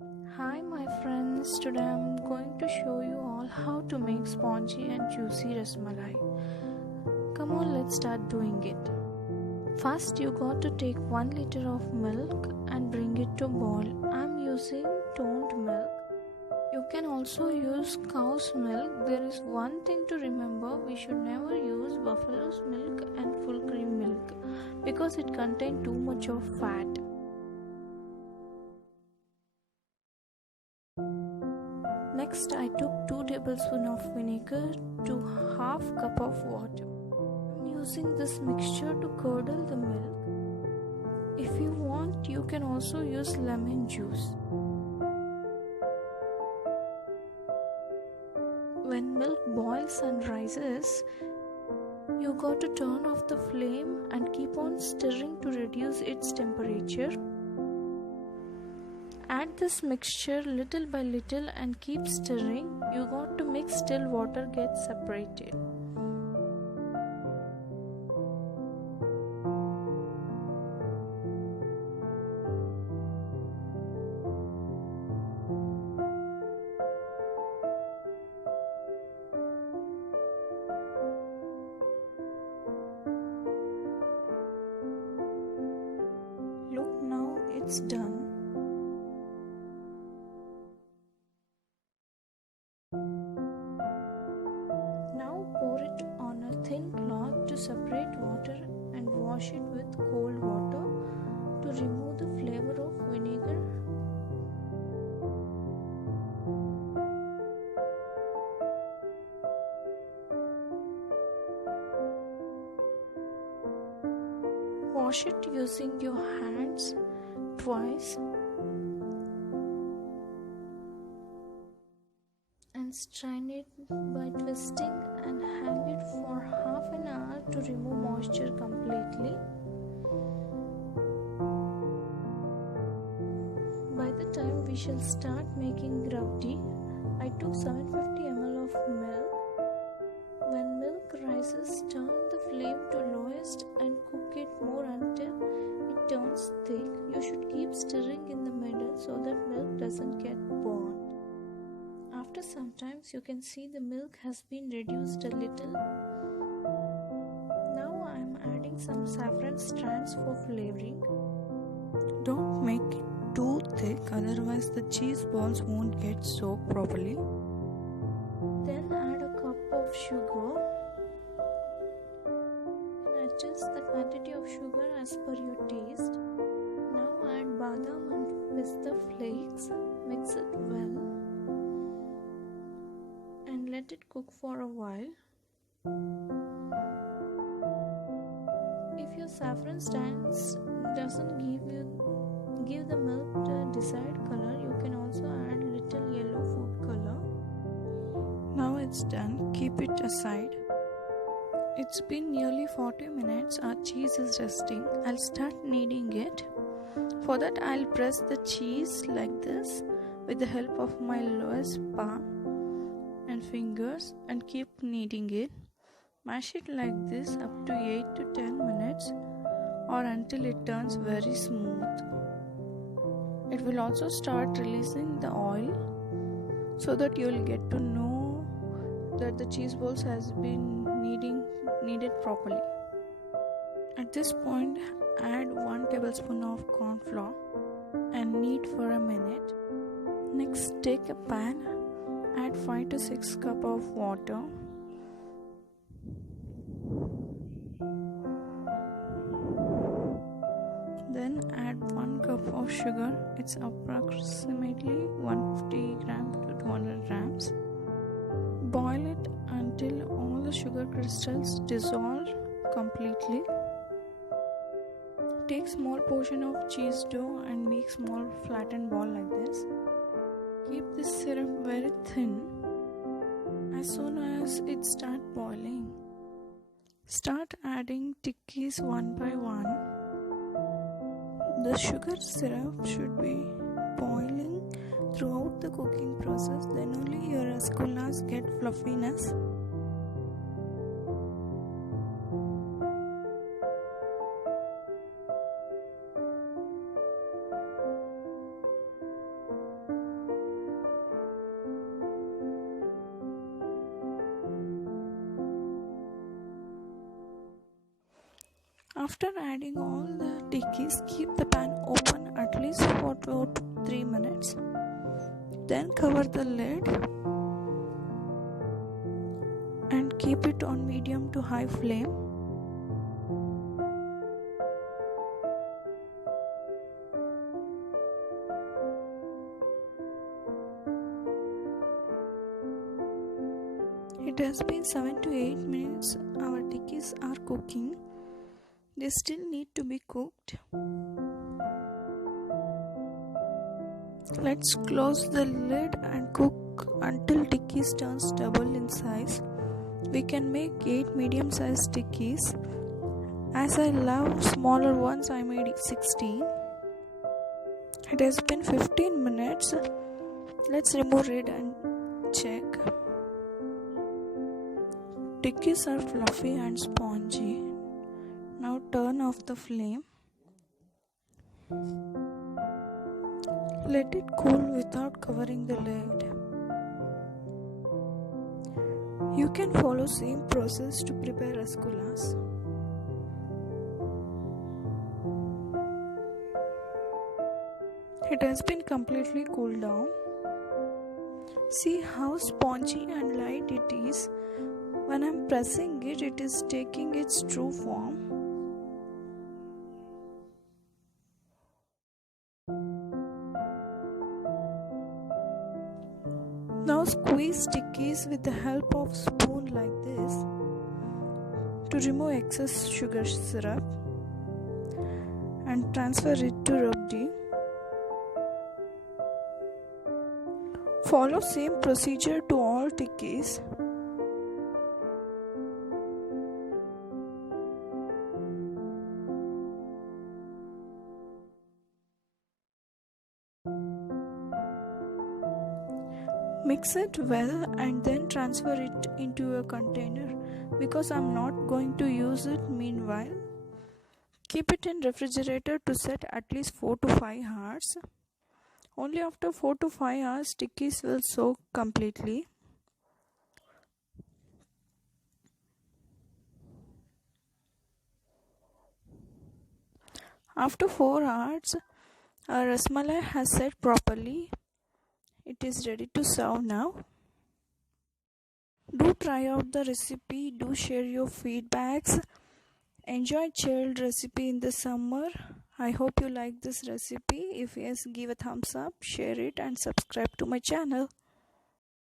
Hi my friends, today I'm going to show you all how to make spongy and juicy rasmalai. Come on, let's start doing it. First you got to take 1 liter of milk and bring it to boil. I'm using toned milk. You can also use cow's milk. There is one thing to remember, we should never use buffalo's milk and full cream milk because it contains too much of fat. Next, I took 2 tablespoons of vinegar to half cup of water. I'm using this mixture to curdle the milk. If you want, you can also use lemon juice. When milk boils and rises, you got to turn off the flame and keep on stirring to reduce its temperature. Add this mixture little by little and keep stirring. You got to mix till water gets separated. Look, now it's done. Now pour it on a thin cloth to separate water and wash it with cold water to remove the flavor of vinegar. Wash it using your hands twice and strain it by twisting and hang it for half an hour to remove moisture completely. By the time we shall start making rabdi, I took 750 ml of milk. When milk rises, turn the flame to lowest and cook it more until it turns thick. You should keep stirring in the middle so that milk doesn't get burnt. After some time, you can see the milk has been reduced a little. Now I am adding some saffron strands for flavoring. Don't make it too thick, otherwise the cheese balls won't get soaked properly. Then add a cup of sugar. And adjust the quantity of sugar as per your taste. Now add badam and pista flakes. Mix it well and let it cook for a while. If your saffron strands doesn't give the milk the desired color, you can also add little yellow food color. Now it's done, keep it aside. It's been nearly 40 minutes, our cheese is resting. I'll start kneading it. For that I'll press the cheese like this with the help of my lowest palm and fingers and keep kneading it. Mash it like this up to 8 to 10 minutes or until it turns very smooth. It will also start releasing the oil so that you'll get to know that the cheese balls has been kneaded properly. At this point, add 1 tablespoon of corn flour and knead for a minute. Next, take a pan, add 5 to 6 cups of water. Then add 1 cup of sugar. It's approximately 150 grams to 200 grams. Boil it until all the sugar crystals dissolve completely. Take small portion of cheese dough and make small flattened ball like this. Keep this syrup very thin. As soon as it starts boiling, start adding tikkis one by one. The sugar syrup should be boiling throughout the cooking process, then only your rasgullas get fluffiness. After adding all the tikkis, keep the pan open at least for 2 to 3 minutes. Then cover the lid and keep it on medium to high flame. It has been 7 to 8 minutes. Our tikkis are cooking. They still need to be cooked. Let's close the lid and cook until tikkis turns double in size. We can make 8 medium-sized tikkis. As I love smaller ones, I made 16. It has been 15 minutes. Let's remove it and check. Tikkis are fluffy and spongy. Now turn off the flame. Let it cool without covering the lid. You can follow same process to prepare rasgullas. It has been completely cooled down. See how spongy and light it is. When I'm pressing it, it is taking its true form. Now squeeze tikkis with the help of spoon like this to remove excess sugar syrup and transfer it to rabdi. Follow same procedure to all tikkis. Mix it well and then transfer it into a container because I'm not going to use it meanwhile. Keep it in refrigerator to set at least 4 to 5 hours. Only after 4 to 5 hours tikkis will soak completely. After 4 hours, our rasmalai has set properly. It is ready to serve now. Do try out the recipe. Do share your feedbacks. Enjoy chilled recipe in the summer. I hope you like this recipe. If yes, give a thumbs up, share it and subscribe to my channel.